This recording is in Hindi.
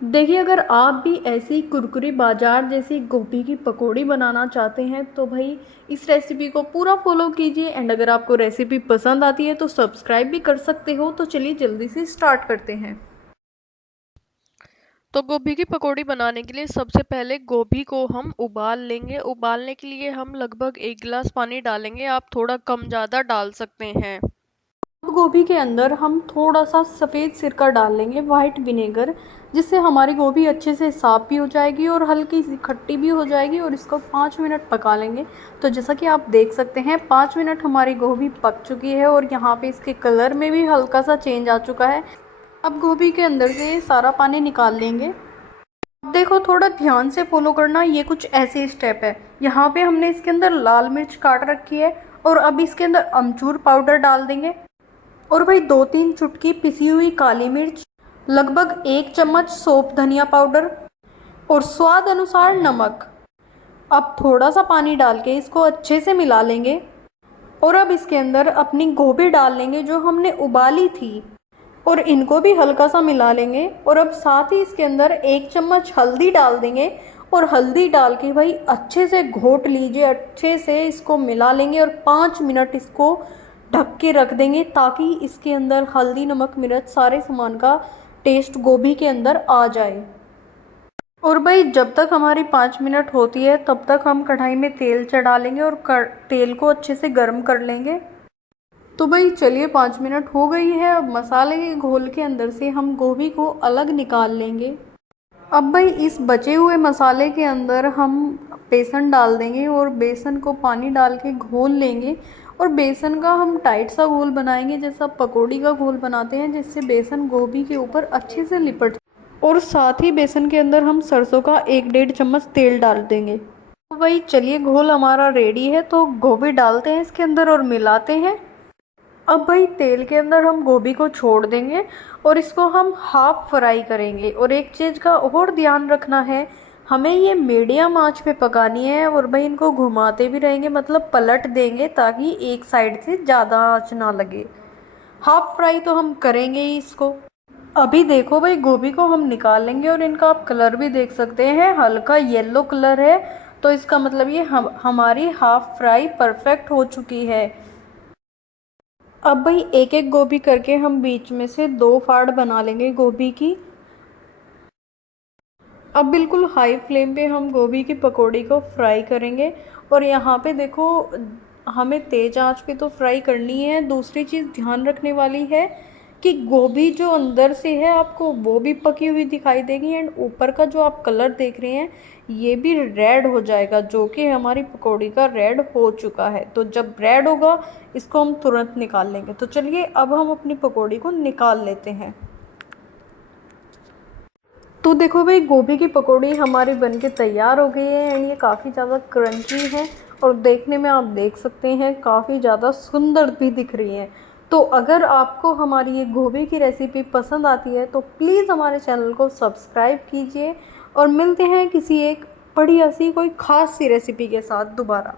देखिए, अगर आप भी ऐसी कुरकुरी बाजार जैसी गोभी की पकौड़ी बनाना चाहते हैं तो भाई इस रेसिपी को पूरा फॉलो कीजिए। एंड अगर आपको रेसिपी पसंद आती है तो सब्सक्राइब भी कर सकते हो। तो चलिए जल्दी से स्टार्ट करते हैं। तो गोभी की पकौड़ी बनाने के लिए सबसे पहले गोभी को हम उबाल लेंगे। उबालने के लिए हम लगभग 1 गिलास पानी डालेंगे। आप थोड़ा कम ज़्यादा डाल सकते हैं। अब गोभी के अंदर हम थोड़ा सा सफ़ेद सिरका डाल लेंगे, वाइट विनेगर, जिससे हमारी गोभी अच्छे से साफ़ भी हो जाएगी और हल्की सी खट्टी भी हो जाएगी। और इसको 5 मिनट पका लेंगे। तो जैसा कि आप देख सकते हैं 5 मिनट हमारी गोभी पक चुकी है और यहाँ पे इसके कलर में भी हल्का सा चेंज आ चुका है। अब गोभी के अंदर से सारा पानी निकाल लेंगे। अब देखो, थोड़ा ध्यान से फॉलो करना, ये कुछ ऐसे स्टेप है। यहाँ पे हमने इसके अंदर लाल मिर्च काट रखी है और अब इसके अंदर अमचूर पाउडर डाल देंगे। और भाई 2-3 चुटकी पिसी हुई काली मिर्च, लगभग 1 चम्मच सौंफ धनिया पाउडर और स्वाद अनुसार नमक। अब थोड़ा सा पानी डाल के इसको अच्छे से मिला लेंगे। और अब इसके अंदर अपनी गोभी डाल लेंगे जो हमने उबाली थी और इनको भी हल्का सा मिला लेंगे। और अब साथ ही इसके अंदर 1 चम्मच हल्दी डाल देंगे और हल्दी डाल के भाई अच्छे से घोट लीजिए, अच्छे से इसको मिला लेंगे और 5 मिनट इसको ढक के रख देंगे ताकि इसके अंदर हल्दी नमक मिर्च सारे सामान का टेस्ट गोभी के अंदर आ जाए। और भाई जब तक हमारी 5 मिनट होती है तब तक हम कढ़ाई में तेल चढ़ा लेंगे और तेल को अच्छे से गर्म कर लेंगे। तो भाई चलिए 5 मिनट हो गई है। अब मसाले के घोल के अंदर से हम गोभी को अलग निकाल लेंगे। अब भाई इस बचे हुए मसाले के अंदर हम बेसन डाल देंगे और बेसन को पानी डाल के घोल लेंगे। और बेसन का हम टाइट सा घोल बनाएंगे जैसा पकौड़ी का घोल बनाते हैं, जिससे बेसन गोभी के ऊपर अच्छे से लिपट। और साथ ही बेसन के अंदर हम सरसों का 1-1.5 चम्मच तेल डाल देंगे। तो भाई चलिए, घोल हमारा रेडी है तो गोभी डालते हैं इसके अंदर और मिलाते हैं। अब भाई तेल के अंदर हम गोभी को छोड़ देंगे और इसको हम हाफ फ्राई करेंगे। और एक चीज़ का और ध्यान रखना है, हमें ये मीडियम आंच पे पकानी है। और भाई इनको घुमाते भी रहेंगे, मतलब पलट देंगे ताकि एक साइड से ज़्यादा आंच ना लगे। हाफ फ्राई तो हम करेंगे ही इसको। अभी देखो भाई, गोभी को हम निकाल लेंगे और इनका आप कलर भी देख सकते हैं, हल्का येलो कलर है। तो इसका मतलब ये हमारी हाफ फ्राई परफेक्ट हो चुकी है। अब भाई एक एक गोभी करके हम बीच में से 2 फाड़ बना लेंगे गोभी की। अब बिल्कुल हाई फ्लेम पे हम गोभी की पकौड़ी को फ्राई करेंगे। और यहाँ पे देखो, हमें तेज़ आंच पे तो फ्राई करनी है। दूसरी चीज़ ध्यान रखने वाली है कि गोभी जो अंदर से है आपको वो भी पकी हुई दिखाई देगी एंड ऊपर का जो आप कलर देख रहे हैं ये भी रेड हो जाएगा, जो कि हमारी पकौड़ी का रेड हो चुका है। तो जब रेड होगा इसको हम तुरंत निकाल लेंगे। तो चलिए अब हम अपनी पकौड़ी को निकाल लेते हैं। तो देखो भाई, गोभी की पकौड़ी हमारी बनके तैयार हो गई है एंड ये काफ़ी ज़्यादा क्रंची है और देखने में आप देख सकते हैं काफ़ी ज़्यादा सुंदर भी दिख रही हैं। तो अगर आपको हमारी ये गोभी की रेसिपी पसंद आती है तो प्लीज़ हमारे चैनल को सब्सक्राइब कीजिए। और मिलते हैं किसी एक बढ़िया सी कोई ख़ास सी रेसिपी के साथ दोबारा।